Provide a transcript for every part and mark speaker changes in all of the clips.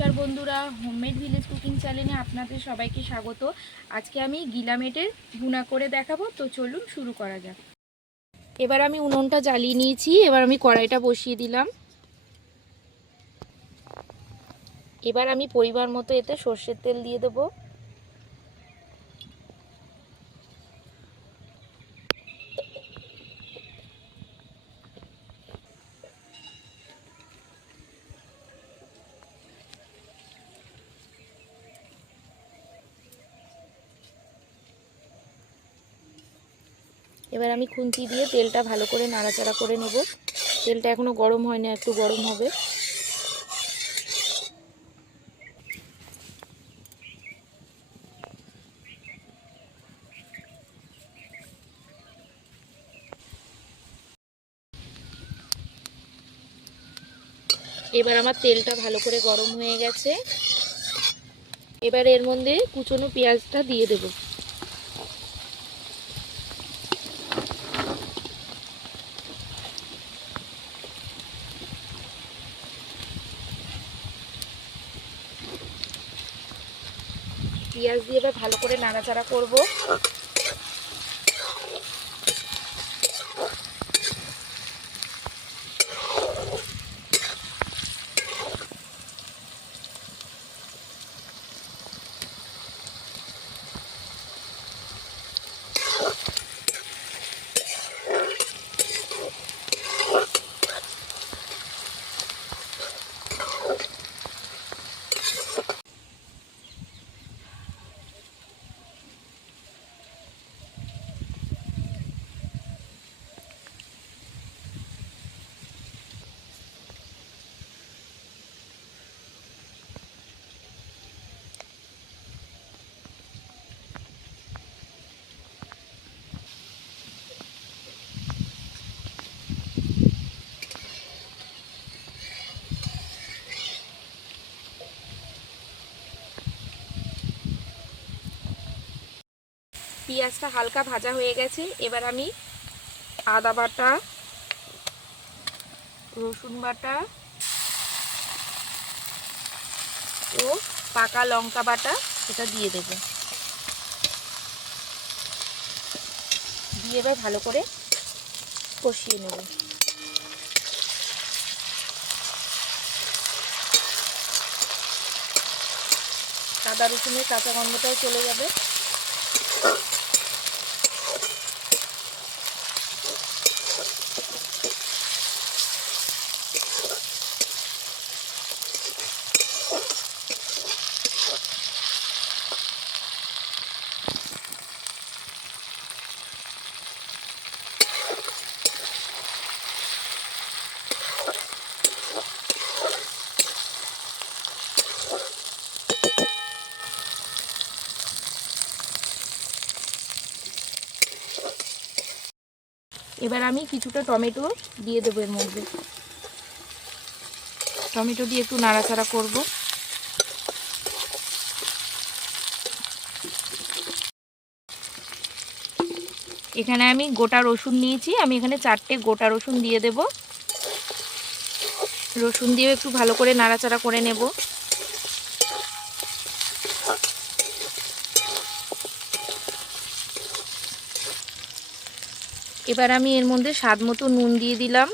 Speaker 1: নমস্কার বন্ধুরা homemade village cooking চ্যানেলে আপনাদের সবাইকে স্বাগত। আজকে আমি গিলামেটের গুণা করে দেখাবো, তো চলুন শুরু করা যাক। এবার আমি উনুনটা জ্বালিয়ে নিয়েছি, এবার আমি কড়াইটা বসিয়ে দিলাম। এবার আমি পরিবার মতো এতে সর্ষের তেল দিয়ে দেবো। এবার আমি খুন্তি দিয়ে তেলটা ভালো করে নাড়াচাড়া করে নেব। তেলটা এখনও গরম হয় না একটু গরম হবে। এবার আমার তেলটা ভালো করে গরম হয়ে গেছে। এবার এর মধ্যে কুচনো পেঁয়াজটা দিয়ে দেবো। পেঁয়াজ দিয়ে এবার ভালো করে নাড়াচাড়া করব। পেঁয়াজটা হালকা ভাজা হয়ে গেছে। এবার আমি আদা বাটা, রসুন বাটা ও পাকা লঙ্কা বাটা এটা দিয়ে দেব। দিয়ে এবার ভালো করে কষিয়ে নেব। আদা রসুনের কাঁচা গন্ধটাও চলে যাবে। এবার আমি কিছুটা টমেটো দিয়ে দেবো এর মধ্যে। টমেটো দিয়ে একটু নাড়াচাড়া করব। এখানে আমি গোটা রসুন নিয়েছি। আমি এখানে চারটে গোটা রসুন দিয়ে দেব। রসুন দিয়েও একটু ভালো করে নাড়াচাড়া করে নেব। এবার আমি এর মধ্যে স্বাদ মতো নুন দিয়ে দিলাম।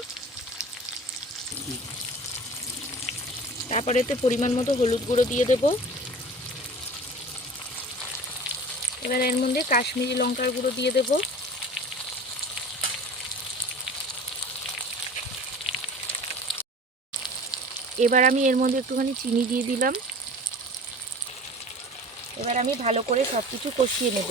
Speaker 1: তারপরে এতে পরিমাণ মতো হলুদ গুঁড়ো দিয়ে দেব। এবার এর মধ্যে কাশ্মীরি লঙ্কার গুঁড়ো দিয়ে দেব। এবার আমি এর মধ্যে একটুখানি চিনি দিয়ে দিলাম। এবার আমি ভালো করে সব কিছু কষিয়ে নেব।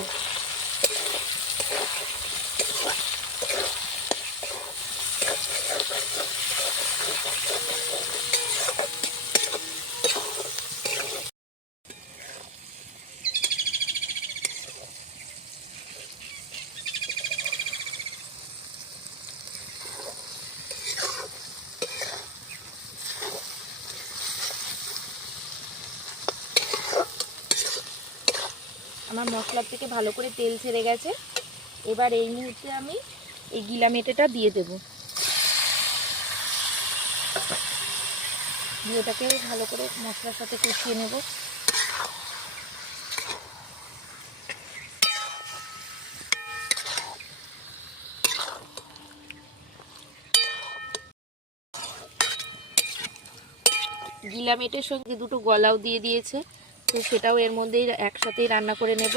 Speaker 1: আমার মশলার থেকে ভালো করে তেল ছেড়ে গেছে। এবার এই মুহূর্তে আমি এই গিলা মেটেটা দিয়ে দেব। দিয়ে ভালো করে মশলার সাথে কষিয়ে নেব। গিলা মেটের সঙ্গে দুটো গলাও দিয়ে দিয়েছে। তো সেটাও এর মধ্যেই একসাথেই রান্না করে নেব।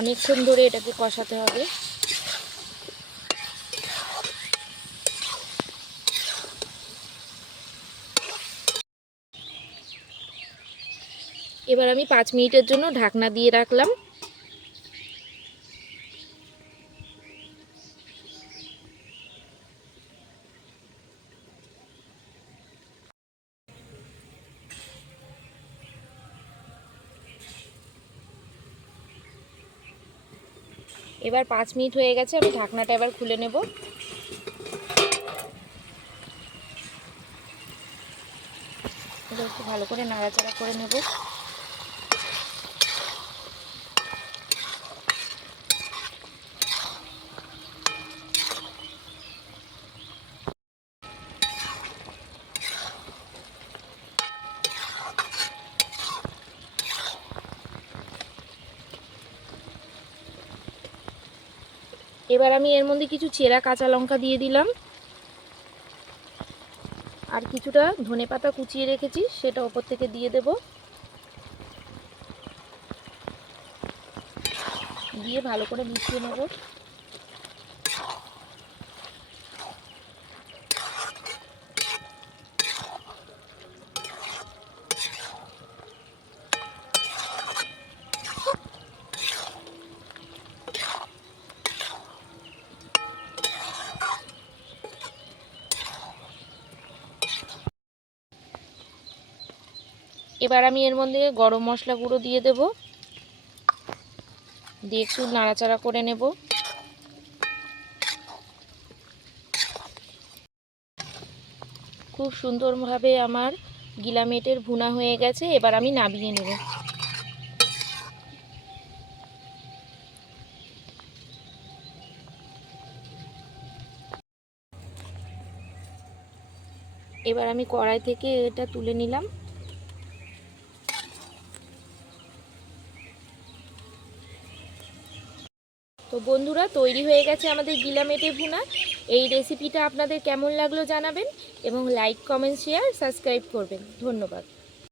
Speaker 1: অনেকক্ষণ ধরে এটাকে কষাতে হবে। এবার আমি পাঁচ মিনিটের জন্য ঢাকনা দিয়ে রাখলাম। এবার পাঁচ মিনিট হয়ে গেছে, আমি ঢাকনাটা এবার খুলে নেব। ভালো করে নাড়াচাড়া করে নেব। এবার আমি এর মধ্যে কিছু চেরা কাঁচা লঙ্কা দিয়ে দিলাম। আর কিছুটা ধনে পাতা কুচিয়ে রেখেছি, সেটা ওপর থেকে দিয়ে দেব। দিয়ে ভালো করে মিশিয়ে নেব। এবার আমি এর মধ্যে গরম মশলা গুঁড়ো দিয়ে দেব। দিয়ে একটু নাড়াচাড়া করে নেব। খুব সুন্দরভাবে আমার গিলামেটের ভুনা হয়ে গেছে, এবার আমি নামিয়ে নেব। এবার আমি কড়াই থেকে এটা তুলে নিলাম। তো বন্ধুরা, তৈরি হয়ে গেছে আমাদের গিলামেটে ভুনা। এই রেসিপিটা আপনাদের কেমন লাগল জানাবেন এবং লাইক কমেন্ট শেয়ার সাবস্ক্রাইব করবেন। ধন্যবাদ।